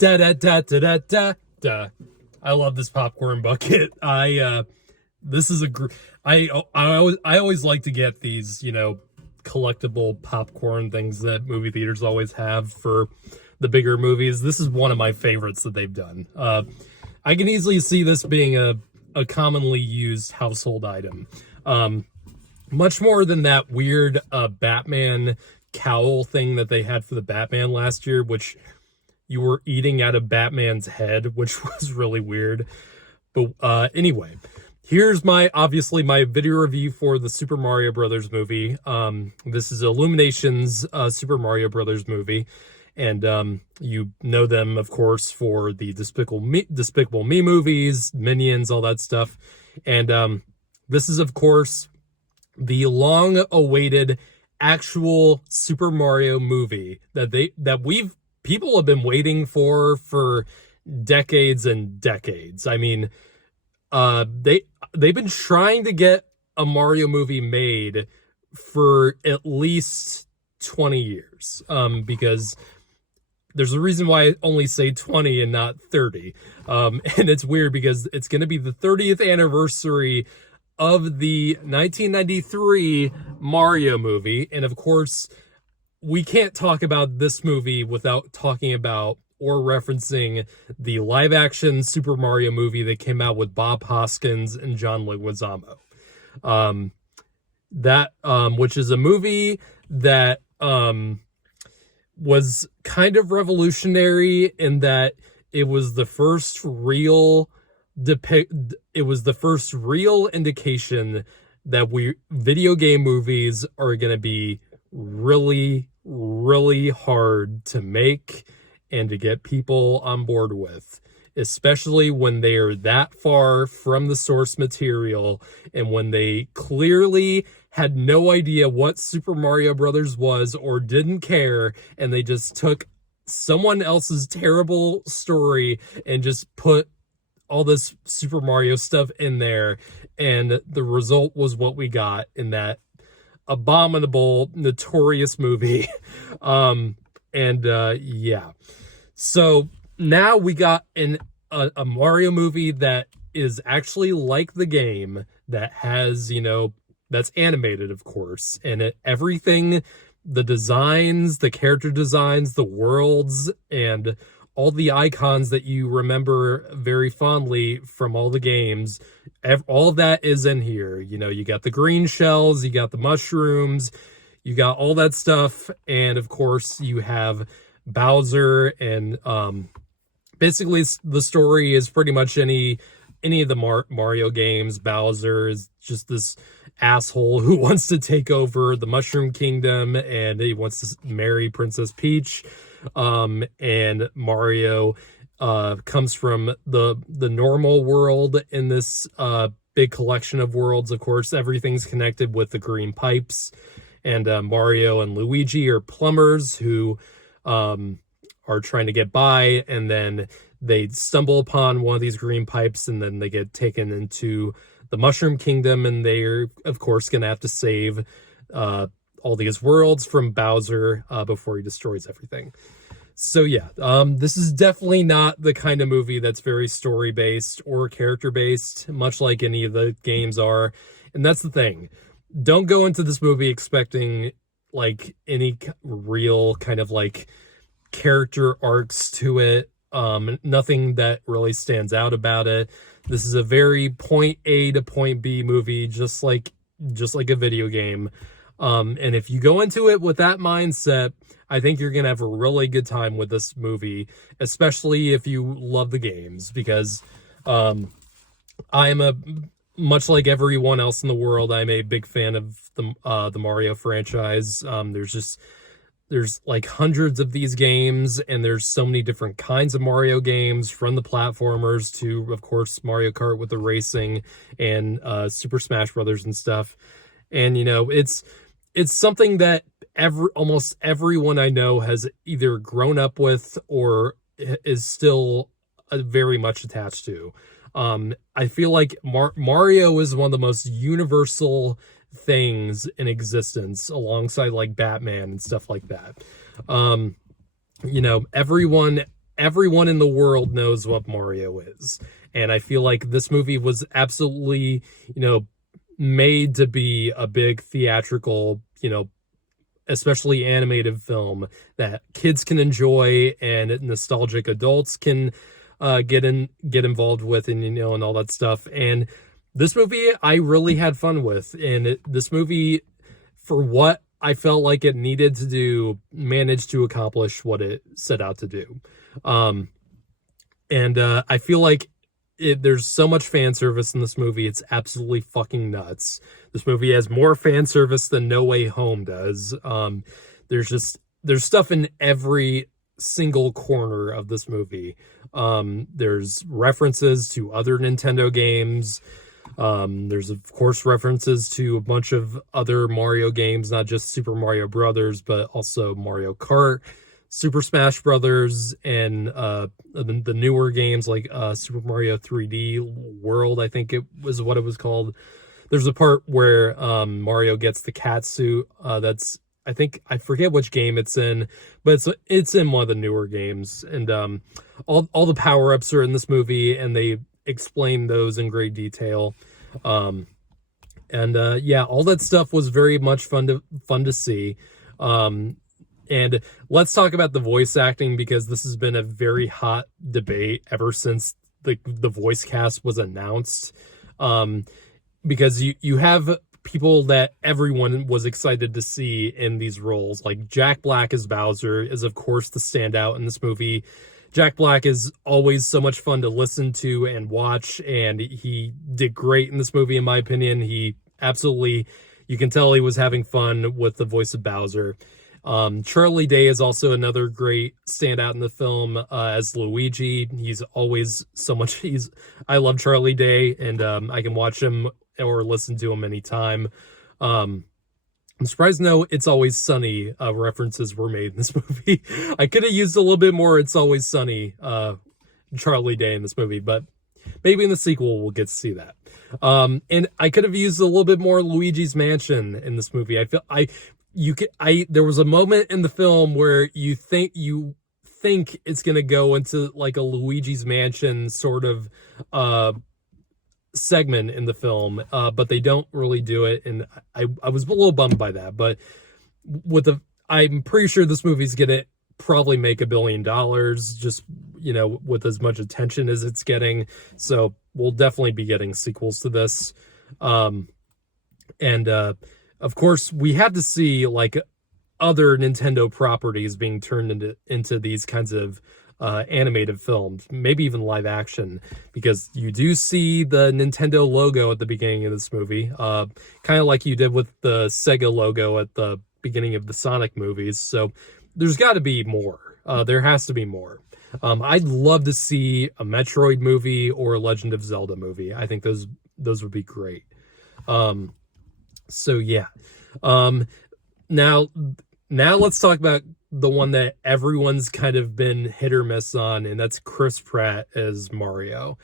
Da da da da da da da. I love this popcorn bucket. This is a I always like to get these, collectible popcorn things that movie theaters always have for the bigger movies. This is one of my favorites that they've done. I can easily see this being a commonly used household item. Much more than that weird Batman cowl thing that they had for the Batman last year, which you were eating out of Batman's head, which was really weird. But anyway, here's obviously my video review for the Super Mario Brothers movie. This is Illumination's Super Mario Brothers movie. And you know them, of course, for the Despicable Me movies, Minions, all that stuff. And this is, of course, the long-awaited actual Super Mario movie that people have been waiting for decades and decades. I mean, they've been trying to get a Mario movie made for at least 20 years. Because there's a reason why I only say 20 and not 30. And it's weird because it's going to be the 30th anniversary of the 1993 Mario movie. And of course, we can't talk about this movie without talking about or referencing the live-action Super Mario movie that came out with Bob Hoskins and John Leguizamo. Which is a movie that was kind of revolutionary in that it was the first real indication that video game movies are going to be really, really hard to make and to get people on board with, especially when they are that far from the source material and when they clearly had no idea what Super Mario Brothers was or didn't care, and they just took someone else's terrible story and just put all this Super Mario stuff in there, and the result was what we got in that abominable, notorious movie. Yeah. So now we got a Mario movie that is actually like the game, that has, that's animated, of course, and everything, the designs, the character designs, the worlds, and all the icons that you remember very fondly from all the games, all of that is in here. You got the green shells, you got the mushrooms, you got all that stuff, and of course you have Bowser, and basically the story is pretty much any of the Mario games. Bowser is just this asshole who wants to take over the Mushroom Kingdom, and he wants to marry Princess Peach. And Mario comes from the normal world in this big collection of worlds. Of course, everything's connected with the green pipes, and Mario and Luigi are plumbers who are trying to get by, and then they stumble upon one of these green pipes, and then they get taken into the Mushroom Kingdom, and they're, of course, going to have to save all these worlds from Bowser before he destroys everything. So yeah, this is definitely not the kind of movie that's very story-based or character-based, much like any of the games are. And that's the thing. Don't go into this movie expecting like any real kind of like character arcs to it. Nothing that really stands out about it. This is a very point A to point B movie, just like a video game. And if you go into it with that mindset, I think you're going to have a really good time with this movie, especially if you love the games, because much like everyone else in the world, I'm a big fan of the Mario franchise. There's like hundreds of these games, and there's so many different kinds of Mario games, from the platformers to, of course, Mario Kart with the racing and Super Smash Brothers and stuff. And, it's something that almost everyone I know has either grown up with or is still very much attached to. I feel like Mario is one of the most universal things in existence, alongside like Batman and stuff like that. Everyone everyone in the world knows what Mario is. And I feel like this movie was absolutely, made to be a big theatrical, especially animated film that kids can enjoy and nostalgic adults can get involved with, and and all that stuff. And this movie I really had fun with, and this movie, for what I felt like it needed to do, managed to accomplish what it set out to do. And I feel like there's so much fan service in this movie. It's absolutely fucking nuts. This movie has more fan service than No Way Home does. There's stuff in every single corner of this movie. There's references to other Nintendo games. There's of course references to a bunch of other Mario games, not just Super Mario Brothers, but also Mario Kart, Super Smash Brothers, and the newer games like Super Mario 3D World, I think it was what it was called. There's a part where Mario gets the cat suit. I forget which game it's in, but it's in one of the newer games. And all the power-ups are in this movie, and they explain those in great detail. All that stuff was very much fun to see. And let's talk about the voice acting, because this has been a very hot debate ever since the voice cast was announced. Because you have people that everyone was excited to see in these roles. Like Jack Black as Bowser is, of course, the standout in this movie. Jack Black is always so much fun to listen to and watch, and he did great in this movie, in my opinion. He absolutely, you can tell he was having fun with the voice of Bowser. Charlie Day is also another great standout in the film as Luigi. He's always so much. I love Charlie Day, and I can watch him or listen to him anytime. I'm surprised no It's Always Sunny references were made in this movie. I could have used a little bit more It's Always Sunny Charlie Day in this movie, but maybe in the sequel we'll get to see that. And I could have used a little bit more Luigi's Mansion in this movie. There was a moment in the film where you think it's gonna go into like a Luigi's Mansion sort of segment in the film, but they don't really do it, and I was a little bummed by that. But I'm pretty sure this movie's gonna probably make $1 billion, just with as much attention as it's getting. So we'll definitely be getting sequels to this. Of course, we have to see like other Nintendo properties being turned into these kinds of animated films, maybe even live action, because you do see the Nintendo logo at the beginning of this movie, kind of like you did with the Sega logo at the beginning of the Sonic movies. So there's got to be more. There has to be more. I'd love to see a Metroid movie or a Legend of Zelda movie. I think those would be great. So yeah. Now let's talk about the one that everyone's kind of been hit or miss on, and that's Chris Pratt as Mario.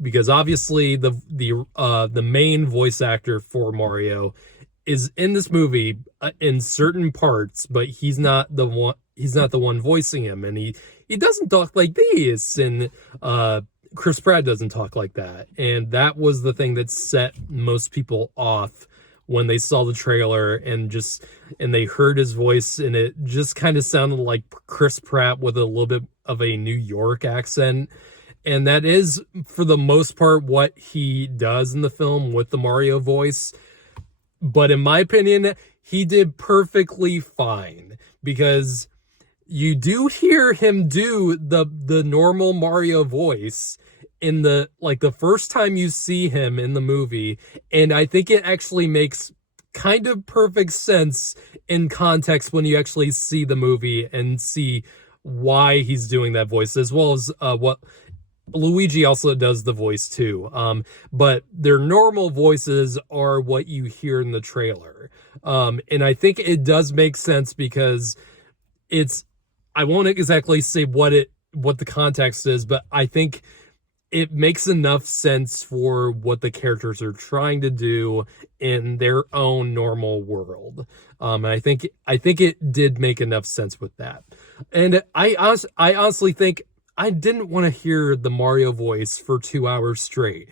Because obviously the main voice actor for Mario is in this movie in certain parts, but he's not the one voicing him, and he doesn't talk like this, and Chris Pratt doesn't talk like that. And that was the thing that set most people off when they saw the trailer and they heard his voice, and it just kind of sounded like Chris Pratt with a little bit of a New York accent. And that is, for the most part, what he does in the film with the Mario voice. But in my opinion, he did perfectly fine, because you do hear him do the normal Mario voice in the first time you see him in the movie, and I think it actually makes kind of perfect sense in context when you actually see the movie and see why he's doing that voice, as well as what Luigi also does the voice too. But their normal voices are what you hear in the trailer. And I think it does make sense, because I won't exactly say what the context is, but I think it makes enough sense for what the characters are trying to do in their own normal world. And I think it did make enough sense with that. And I honestly think I didn't want to hear the Mario voice for 2 hours straight.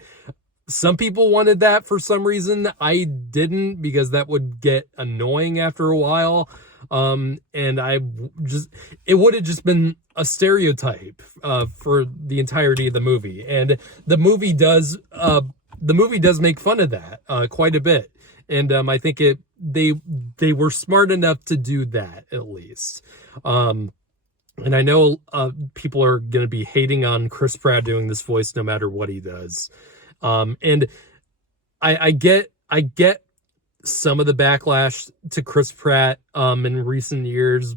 Some people wanted that for some reason. I didn't, because that would get annoying after a while. And it would have just been a stereotype for the entirety of the movie. And the movie does make fun of that quite a bit. And I think they were smart enough to do that, at least. And I know people are going to be hating on Chris Pratt doing this voice no matter what he does. And I get some of the backlash to Chris Pratt in recent years,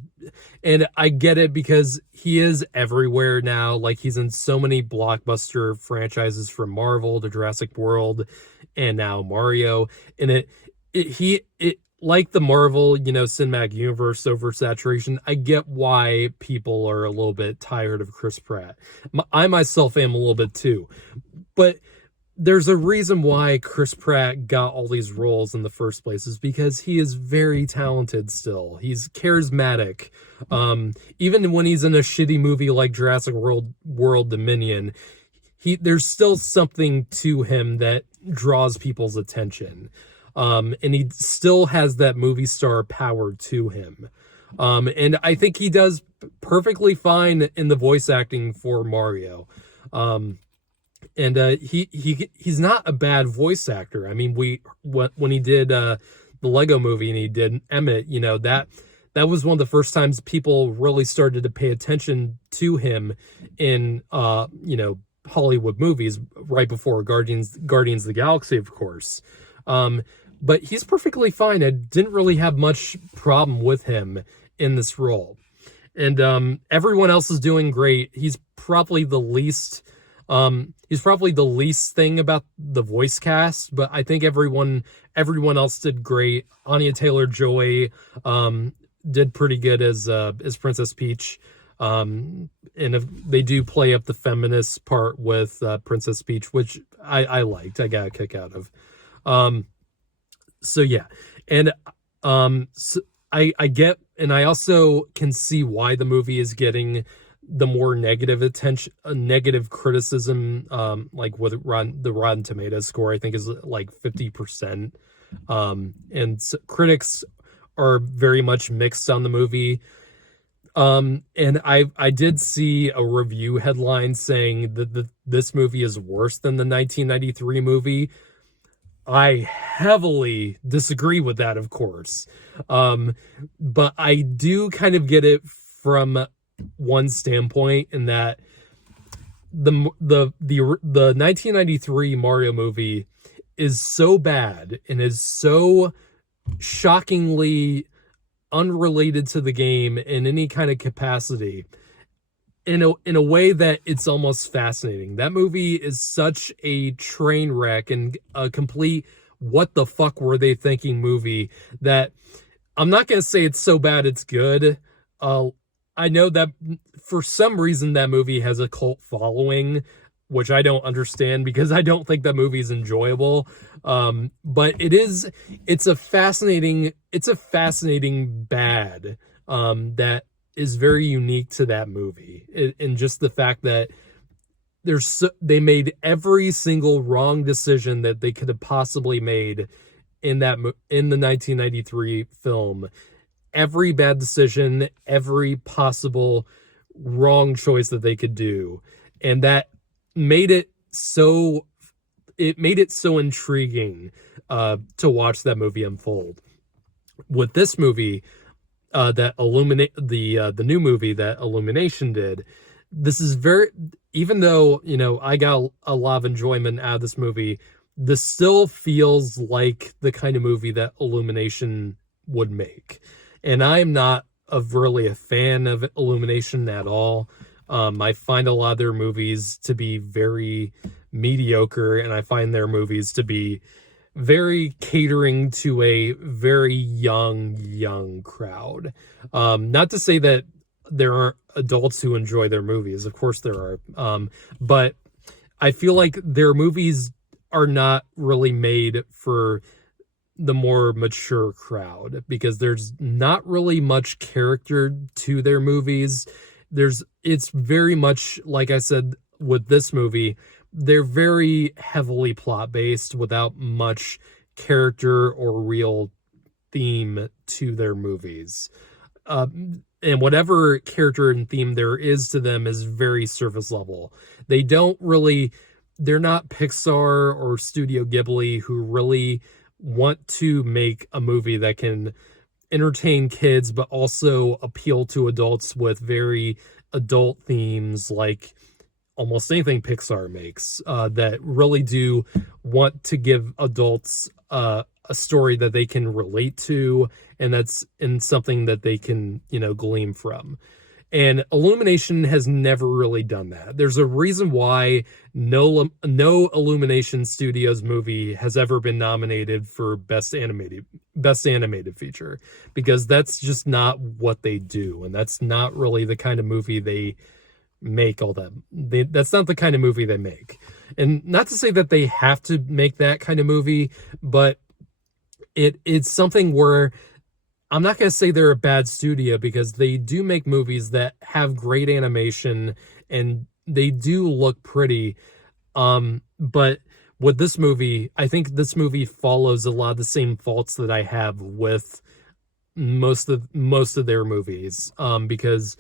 and I get it because he is everywhere now. Like, he's in so many blockbuster franchises, from Marvel to Jurassic World and now Mario. And it like the Marvel, cinematic universe oversaturation, I get why people are a little bit tired of Chris Pratt. I myself am a little bit too. But there's a reason why Chris Pratt got all these roles in the first place, is because he is very talented still. He's charismatic. Even when he's in a shitty movie like Jurassic World Dominion, there's still something to him that draws people's attention. And he still has that movie star power to him. And I think he does perfectly fine in the voice acting for Mario. And he's not a bad voice actor. I mean, when he did the Lego movie and he did Emmett, that was one of the first times people really started to pay attention to him in Hollywood movies, right before Guardians of the Galaxy, of course. But he's perfectly fine. I didn't really have much problem with him in this role. And everyone else is doing great. He's probably the least thing about the voice cast, but I think everyone else did great. Anya Taylor-Joy did pretty good as Princess Peach. And if they do play up the feminist part with Princess Peach, which I liked, I got a kick out of. So yeah, and so I get, and I also can see why the movie is getting the more negative criticism, like with the Rotten Tomatoes score, I think is like 50%. And so critics are very much mixed on the movie. And I did see a review headline saying that this movie is worse than the 1993 movie. I heavily disagree with that, of course. But I do kind of get it from one standpoint, in that the 1993 Mario movie is so bad and is so shockingly unrelated to the game in any kind of capacity, in a way that it's almost fascinating. That movie is such a train wreck and a complete what the fuck were they thinking movie, that I'm not going to say it's so bad it's good. I know that for some reason that movie has a cult following, which I don't understand, because I don't think that movie is enjoyable. But it's a fascinating bad that is very unique to that movie. And just the fact that they made every single wrong decision that they could have possibly made in the 1993 film. Every bad decision, every possible wrong choice that they could do. And that made it so intriguing to watch that movie unfold. With this movie, that the new movie that Illumination did, this is even though, I got a lot of enjoyment out of this movie, this still feels like the kind of movie that Illumination would make. And I'm not really a fan of Illumination at all. I find a lot of their movies to be very mediocre, and I find their movies to be very catering to a very young crowd. Not to say that there aren't adults who enjoy their movies. Of course there are. But I feel like their movies are not really made for the more mature crowd because there's not really much character to their movies. It's very much like I said with this movie, they're very heavily plot based without much character or real theme to their movies. And whatever character and theme there is to them is very surface level. They don't really, they're not Pixar or Studio Ghibli who really want to make a movie that can entertain kids but also appeal to adults with very adult themes like almost anything Pixar makes, that really do want to give adults a story that they can relate to and that's in something that they can, glean from. And Illumination has never really done that. There's a reason why no Illumination Studios movie has ever been nominated for best animated feature, because that's just not what they do, and that's not really the kind of movie they make. That's not the kind of movie they make. And not to say that they have to make that kind of movie, but it's something where I'm not going to say they're a bad studio, because they do make movies that have great animation and they do look pretty. But with this movie, I think this movie follows a lot of the same faults that I have with most of their movies. Because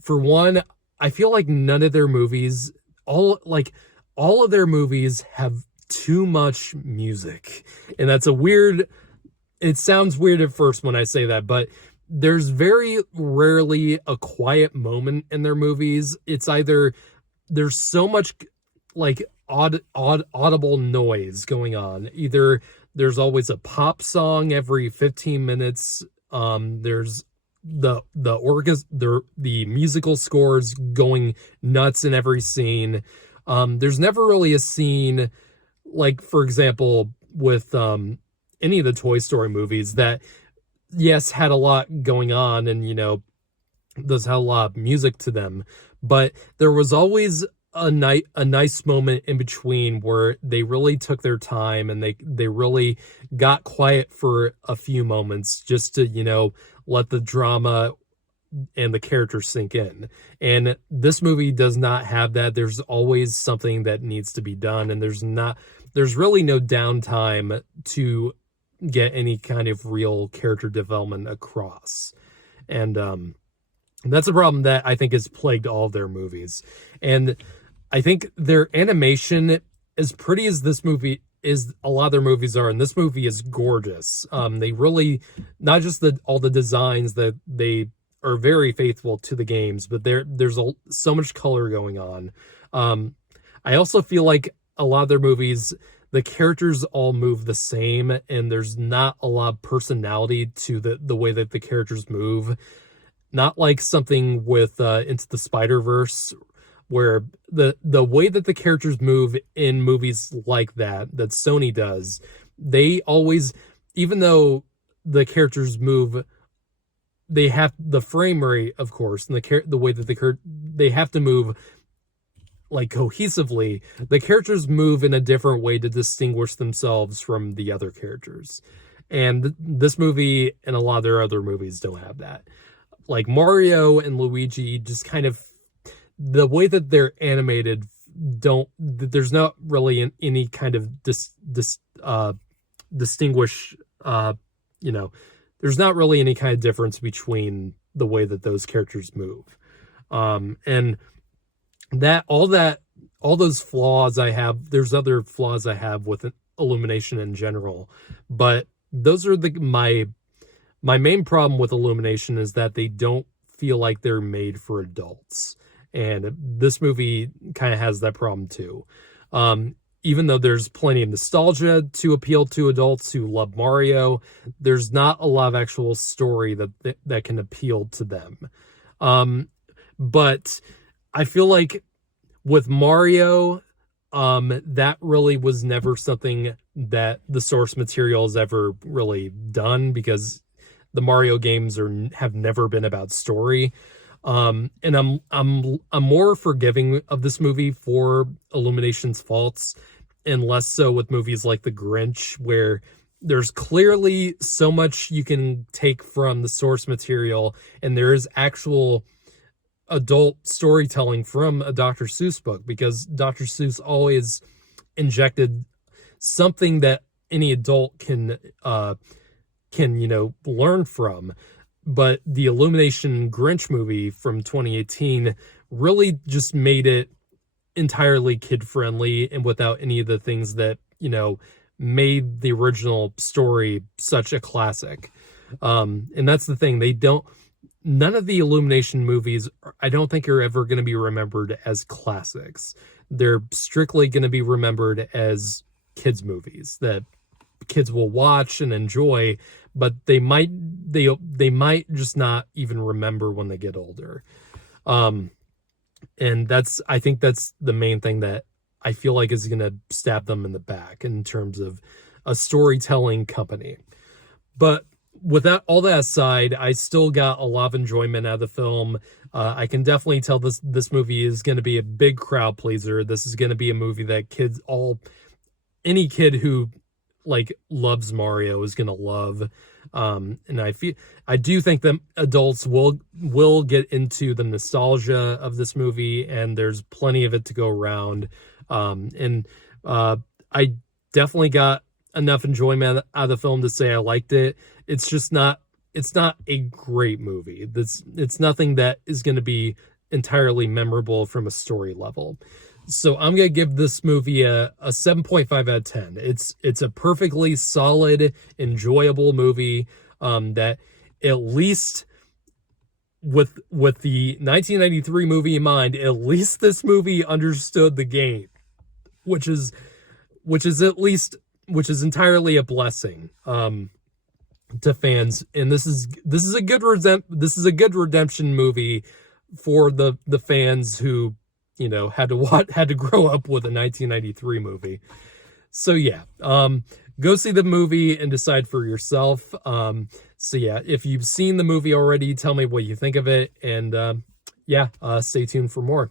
for one, I feel like none of their movies, all of their movies have too much music. And that's it sounds weird at first when I say that, but there's very rarely a quiet moment in their movies. It's either there's so much like audible noise going on. Either there's always a pop song every 15 minutes. There's the musical scores going nuts in every scene. There's never really a scene, like, for example, with any of the Toy Story movies that, yes, had a lot going on and, those had a lot of music to them, but there was always a nice moment in between where they really took their time and they really got quiet for a few moments just to, let the drama and the characters sink in. And this movie does not have that. There's always something that needs to be done, and there's really no downtime to get any kind of real character development across. And that's a problem that I think has plagued all of their movies. And I think their animation, as pretty as this movie is, a lot of their movies are, and this movie is gorgeous. They really, not just all the designs that they are very faithful to the games, but there's so much color going on. I also feel like a lot of their movies, the characters all move the same, and there's not a lot of personality to the way that the characters move. Not like something with Into the Spider-Verse, where the way that the characters move in movies like that Sony does, they always, even though the characters move, they have the frame rate, of course, and the way that they have to move like cohesively. The characters move in a different way to distinguish themselves from the other characters. And this movie and a lot of their other movies don't have that. Like Mario and Luigi, just kind of the way that they're animated, there's not really any kind of distinguish, there's not really any kind of difference between the way that those characters move. And all those flaws I have, there's other flaws I have with Illumination in general, but those are my main problem with Illumination is that they don't feel like they're made for adults. And this movie kind of has that problem too. Even though there's plenty of nostalgia to appeal to adults who love Mario, there's not a lot of actual story that can appeal to them. But I feel like with Mario, that really was never something that the source material has ever really done, because the Mario games have never been about story. And I'm more forgiving of this movie for Illumination's faults, and less so with movies like The Grinch, where there's clearly so much you can take from the source material, and there is actual adult storytelling from a Dr. Seuss book, because Dr. Seuss always injected something that any adult can learn from. But the Illumination Grinch movie from 2018 really just made it entirely kid friendly, and without any of the things that made the original story such a classic. And that's the thing, none of the Illumination movies, I don't think, are ever going to be remembered as classics. They're strictly going to be remembered as kids movies that kids will watch and enjoy, but they might just not even remember when they get older. And I think that's the main thing that I feel like is going to stab them in the back in terms of a storytelling company. But with all that aside, I still got a lot of enjoyment out of the film. I can definitely tell this movie is going to be a big crowd pleaser. This is going to be a movie that any kid who loves Mario is going to love. And I do think that adults will get into the nostalgia of this movie, and there's plenty of it to go around. I definitely got enough enjoyment out of the film to say I liked it. It's not a great movie. It's nothing that is going to be entirely memorable from a story level. So I'm going to give this movie a 7.5 out of 10. It's a perfectly solid, enjoyable movie, that at least with the 1993 movie in mind, at least this movie understood the game, which is entirely a blessing to fans. And this is a good redemption movie for the fans who had to grow up with a 1993 movie. So yeah, go see the movie and decide for yourself. So yeah, if you've seen the movie already, tell me what you think of it, and stay tuned for more.